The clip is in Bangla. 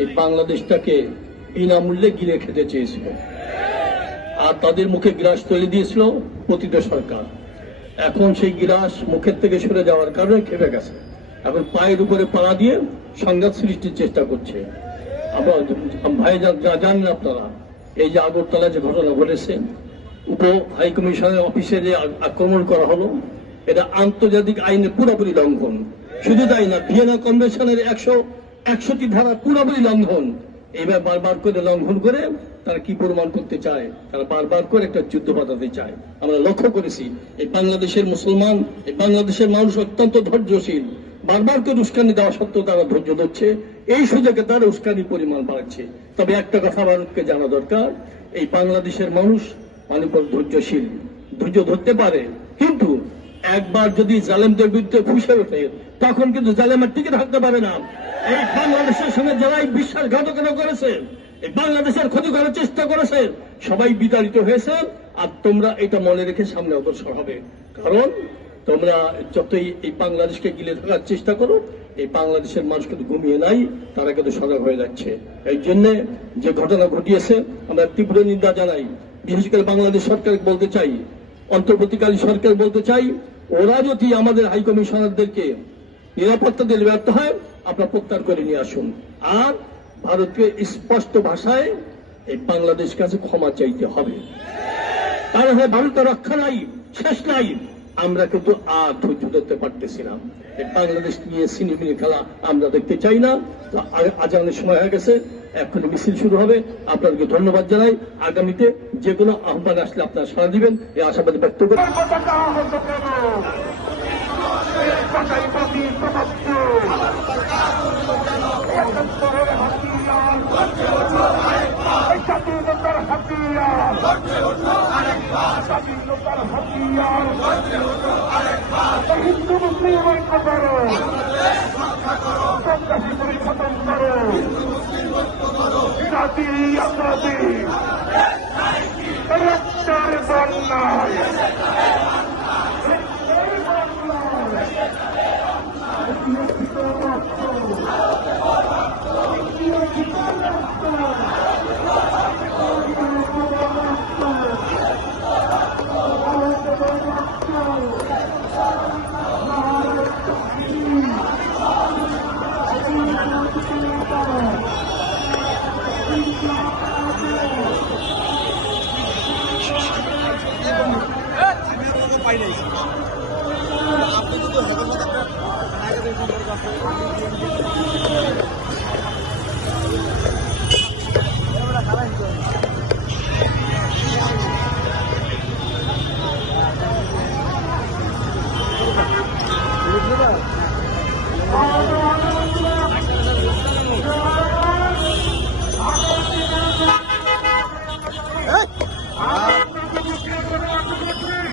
এই বাংলাদেশটাকে বিনামূল্যে গিলে খেতে চেয়েছিল, আর তাদের মুখে গ্রাস তুলে দিয়েছিল পতিত সরকার। এখন সেই গ্রাস মুখের থেকে সরে যাওয়ার কারণে খেপে গেছে, এখন পায়ের উপরে পাড়া দিয়ে সংঘাত সৃষ্টির চেষ্টা করছে। ভাই জানেন আপনারা, এই যে আগরতলা যে ঘটনা ঘটেছে, উপ হাই কমিশনের অফিসে যে আক্রমণ করা হলো, এটা আন্তর্জাতিক আইনের পুরোপুরি লঙ্ঘন। শুধু তাই না, ভিয়েনা কনভেনশনের 100টি ধারা পুরোপুরি লঙ্ঘন। এইবার বারবার করে লঙ্ঘন করে তারা কি প্রমাণ করতে চায়? তারা বারবার করে একটা যুদ্ধ বাঁধাতে চায়। আমরা লক্ষ্য করেছি এই বাংলাদেশের মুসলমান, এই বাংলাদেশের মানুষ অত্যন্ত ধৈর্যশীল। বারবার করে উস্কানি দেওয়া সত্ত্বেও তারা ধৈর্য ধরছে, এই সুযোগে তারা উস্কানির পরিমাণ বাড়াচ্ছে। তবে একটা কথা ভারতকে জানা দরকার, এই বাংলাদেশের মানুষ ধৈর্যশীল, ধৈর্য ধরতে পারে, কিন্তু একবার যদি জালেমদের বিরুদ্ধে ফুঁসে ওঠে তখন কিন্তু জালেমের টিকে থাকতে পারে না। এই বাংলাদেশের সঙ্গে যারাই বিশ্বাসঘাতকতা করেছে, এই বাংলাদেশের ক্ষতি করার চেষ্টা করেছে, সবাই বিতাড়িত হয়েছে। আর তোমরা এটা মনে রেখে সামনে অগ্রসর হবে, কারণ তোমরা যতই এই বাংলাদেশকে গিলে থাকার চেষ্টা করো, এই বাংলাদেশের মানুষ কিন্তু ঘুমিয়ে নাই, তারা কিন্তু সজাগ হয়ে যাচ্ছে। এই জন্য যে ঘটনা ঘটিয়েছে আমরা তীব্র নিন্দা জানাই। বিশেষ করে বাংলাদেশ সরকারকে বলতে চাই, অন্তর্বর্তীকালীন সরকার বলতে চাই, ওরা যদি আমাদের হাই কমিশনারদেরকে নিরাপত্তা দিতে ব্যর্থ হয়, আপনারা প্রত্যাহার করে নিয়ে আসুন। আর ভারতকে স্পষ্ট ভাষায় এই বাংলাদেশ কাছে ক্ষমা চাইতে হবে। তার হয়ে ভারতের রক্ষা নাই, শেষ নাই। আমরা কিন্তু আর ধৈর্য ধরতে পারতেছি না। এই বাংলাদেশ নিয়ে সিনেমিনি খেলা আমরা দেখতে চাই না। তো আজানের সময় হয়ে গেছে, এখন মিছিল শুরু হবে। আপনাদেরকে ধন্যবাদ জানাই। আগামীতে যে কোনো আহ্বান আসলে আপনারা সাড়া দিবেন, এই আশাবাদ ব্যক্ত করি। হিন্দু মুসলিম ঐক্য করো, সন্ত্রাসী পরিবর্তন করো, জাতি আত্মঘাতী রক্তের বন্যায় আপনি